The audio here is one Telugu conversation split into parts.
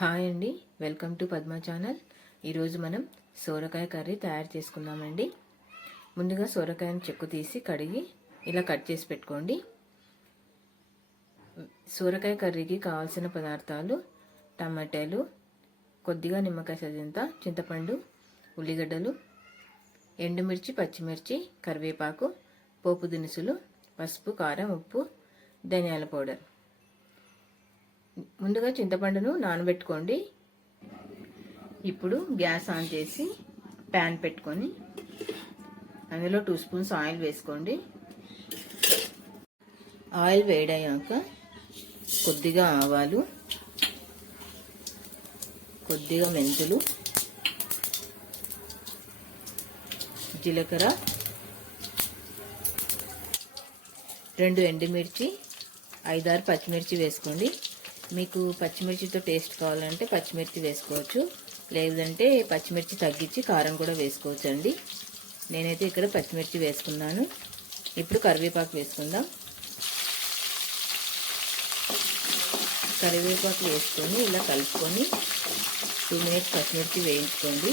హాయ్ అండి. Welcome to Padma channel. ఈరోజు మనం సోరకాయ కర్రీ తయారు చేసుకుందామండి. ముందుగా సోరకాయను చెక్కు తీసి కడిగి ఇలా కట్ చేసి పెట్టుకోండి. సోరకాయ కర్రీకి కావాల్సిన పదార్థాలు టమాటాలు కొద్దిగా నిమ్మకాయ సజంత చింతపండు ఉల్లిగడ్డలు ఎండుమిర్చి పచ్చిమిర్చి కరివేపాకు పోపు దినుసులు పసుపు కారం ఉప్పు ధనియాల పౌడర్. ముందుగా చింతపండును నానబెట్టుకోండి. ఇప్పుడు గ్యాస్ ఆన్ చేసి ప్యాన్ పెట్టుకొని అందులో టూ స్పూన్స్ ఆయిల్ వేసుకోండి. ఆయిల్ వేడయ్యాక కొద్దిగా ఆవాలు కొద్దిగా మెంతులు జీలకర్ర రెండు ఎండుమిర్చి ఐదారు పచ్చిమిర్చి వేసుకోండి. మీకు పచ్చిమిర్చితో టేస్ట్ కావాలంటే పచ్చిమిర్చి వేసుకోవచ్చు. లేదంటే పచ్చిమిర్చి తగ్గించి కారం కూడా వేసుకోవచ్చు అండి నేనైతే ఇక్కడ పచ్చిమిర్చి వేసుకున్నాను. ఇప్పుడు కరివేపాకు వేసుకుందాం. కరివేపాకు వేసుకొని ఇలా కలుపుకొని టూ మినిట్స్ పచ్చిమిర్చి వేయించుకోండి.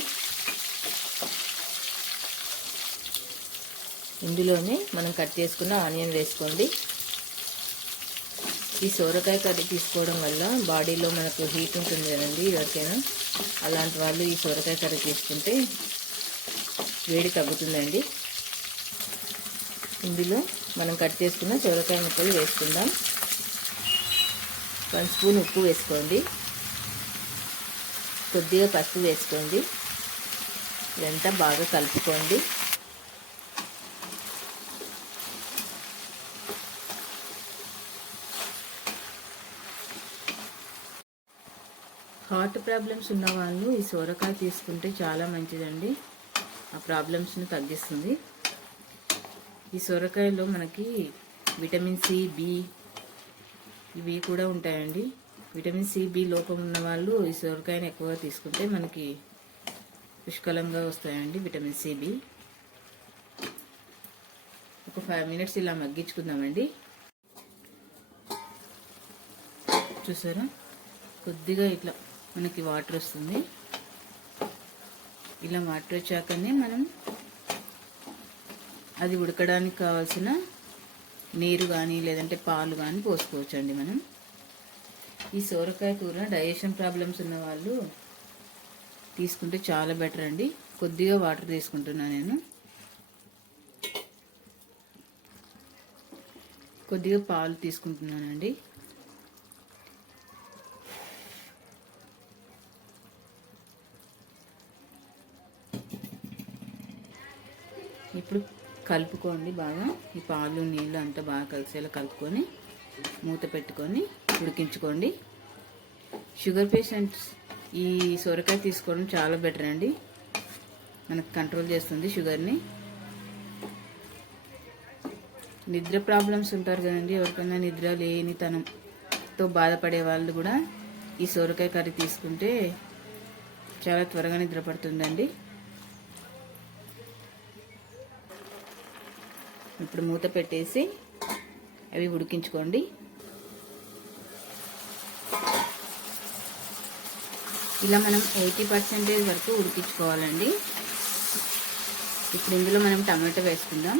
ఇందులోనే మనం కట్ చేసుకున్న ఆనియన్ వేసుకోండి. ఈ సోరకాయ కర్రీ తీసుకోవడం వల్ల బాడీలో మనకు హీట్ ఉంటుంది కదండి ఎవరికైనా. అలాంటి వాళ్ళు ఈ సోరకాయ కర్రీ తీసుకుంటే వేడి తగ్గుతుందండి. ఇందులో మనం కట్ చేసుకున్న సోరకాయ ముక్కలు వేసుకుందాం. వన్ స్పూన్ ఉప్పు వేసుకోండి. కొద్దిగా పసుపు వేసుకోండి. ఇదంతా బాగా కలుపుకోండి. హార్ట్ ప్రాబ్లమ్స్ ఉన్న వాళ్ళు ఈ సోరకాయ తీసుకుంటే చాలా మంచిదండి. ఆ ప్రాబ్లమ్స్ను తగ్గిస్తుంది. ఈ సొరకాయలో మనకి విటమిన్ సి బి ఇవి కూడా ఉంటాయండి. విటమిన్ సి బి లోపం ఉన్న వాళ్ళు ఈ సొరకాయని ఎక్కువగా తీసుకుంటే మనకి పుష్కలంగా వస్తాయండి విటమిన్ సి బి. ఒక ఫైవ్ మినిట్స్ ఇలా మగ్గించుకుందామండి. చూసారా? కొద్దిగా ఇట్లా మనకి వాటర్ వస్తుంది. ఇలా వాటర్ వచ్చాకనే మనం అది ఉడకడానికి కావాల్సిన నీరు కానీ లేదంటే పాలు కానీ పోసుకోవచ్చండి మనం. ఈ సోరకాయ కూర డైజెషన్ ప్రాబ్లమ్స్ ఉన్న వాళ్ళు తీసుకుంటే చాలా బెటర్ అండి. కొద్దిగా వాటర్ తీసుకుంటున్నాను నేను. కొద్దిగా పాలు తీసుకుంటున్నానండి. ఇప్పుడు కలుపుకోండి బాగా. ఈ పాలు నీళ్ళు అంతా బాగా కలిసేలా కలుపుకొని మూత పెట్టుకొని ఉడికించుకోండి. షుగర్ పేషెంట్స్ ఈ సొరకాయ తీసుకోవడం చాలా బెటర్ అండి. మనకు కంట్రోల్ చేస్తుంది షుగర్ని. నిద్ర ప్రాబ్లమ్స్ ఉంటారు కదండి. ఎవరికైనా నిద్ర లేనితనంతో బాధపడే వాళ్ళు కూడా ఈ సొరకాయ కర్రీ తీసుకుంటే చాలా త్వరగా నిద్ర పడుతుందండి. ఇప్పుడు మూత పెట్టేసి అవి ఉడికించుకోండి. ఇలా మనం ఎయిటీ పర్సెంటేజ్ వరకు ఉడికించుకోవాలండి. ఇప్పుడు ఇందులో మనం టమాటో వేసుకుందాం.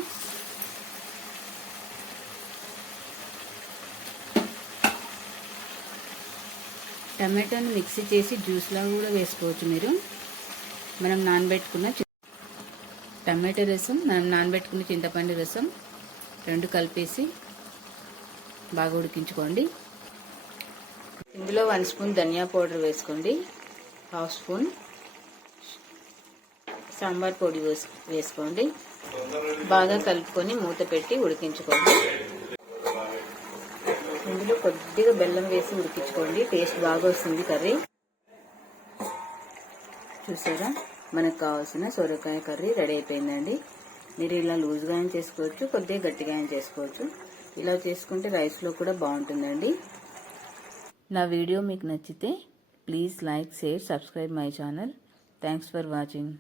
టమాటోని మిక్సీ చేసి జ్యూస్లా కూడా వేసుకోవచ్చు మీరు. మనం నానబెట్టుకున్న టమాటో రసం మనం నానబెట్టుకున్న చింతపండు రసం రెండు కలిపేసి బాగా ఉడికించుకోండి. ఇందులో వన్ స్పూన్ ధనియా పౌడర్ వేసుకోండి. హాఫ్ స్పూన్ సాంబార్ పొడి వేసుకోండి. బాగా కలుపుకొని మూత పెట్టి ఉడికించుకోండి. ఇందులో కొద్దిగా బెల్లం వేసి ఉడికించుకోండి. టేస్ట్ బాగా వస్తుంది కర్రీ. చూసారా? మనకు కావాల్సిన సొరకాయ కర్రీ రెడీ అయిపోయిందండి. మీరు ఇలా లూజ్గా చేసుకోవచ్చు కొద్దిగా గట్టిగా చేసుకోవచ్చు. ఇలా చేసుకుంటే రైస్లో కూడా బాగుంటుందండి. నా వీడియో మీకు నచ్చితే please like share subscribe my channel. Thanks for watching.